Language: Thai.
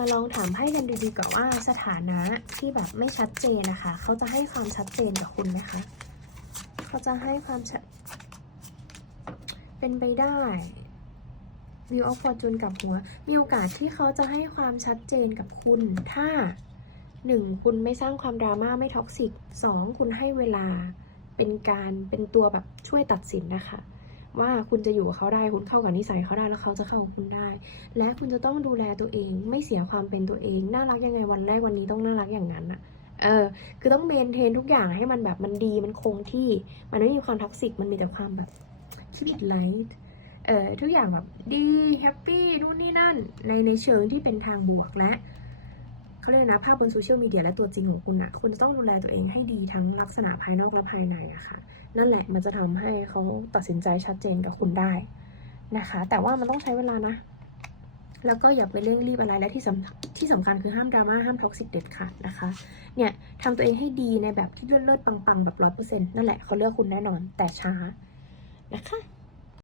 มาลองถามไพ่กันดีๆก่อนว่าสถานะที่แบบไม่ชัดเจนนะคะ เขาจะให้ความชัดเจนกับคุณไหมคะ เขาจะให้ความชัด เป็นไปได้ View of Fortune กับหัว มีโอกาสที่เขาจะให้ความชัดเจนกับคุณ ถ้าหนึ่งคุณไม่สร้างความดราม่าไม่ท็อกซิกสองคุณให้เวลาเป็นการเป็นตัวแบบช่วยตัดสินนะคะ ว่าคุณจะอยู่กับเขาได้ คุณเข้ากับนิสัยเขาได้แล้วเขาจะเข้ากับคุณได้ และคุณจะต้องดูแลตัวเอง ไม่เสียความเป็นตัวเองน่ารักยังไงวันแรกวันนี้ต้องน่ารักอย่างนั้นอะเออ คือต้องเมนเทนทุกอย่างให้มันแบบมันดีมันคงที่ มันไม่มีความท็อกซิกมันมีแต่ความแบบคิดไลท์เออทุกอย่างแบบดีแฮปปี้นู่นนี่นั่นในในเชิงที่เป็นทางบวกและ เขาเรียกนะภาพบนโซเชียลมีเดียและตัวจริงของคุณอะคุณจะต้องดูแลตัวเองให้ดีทั้งลักษณะภายนอกและภายในอะค่ะ นั่นแหละมันจะทำให้เขาตัดสินใจชัดเจนกับคุณได้นะคะ แต่ว่ามันต้องใช้เวลานะ แล้วก็อย่าไปเร่งรีบอะไรและที่สำที่สำคัญคือห้ามดราม่าห้ามท็อกซิกเด็ดขาดนะคะ เนี่ยทำตัวเองให้ดีในแบบที่เลิศๆปังๆ แบบร้อยเปอร์เซ็นต์นั่นแหละเขาเลือกคุณแน่นอนแต่ช้านะคะ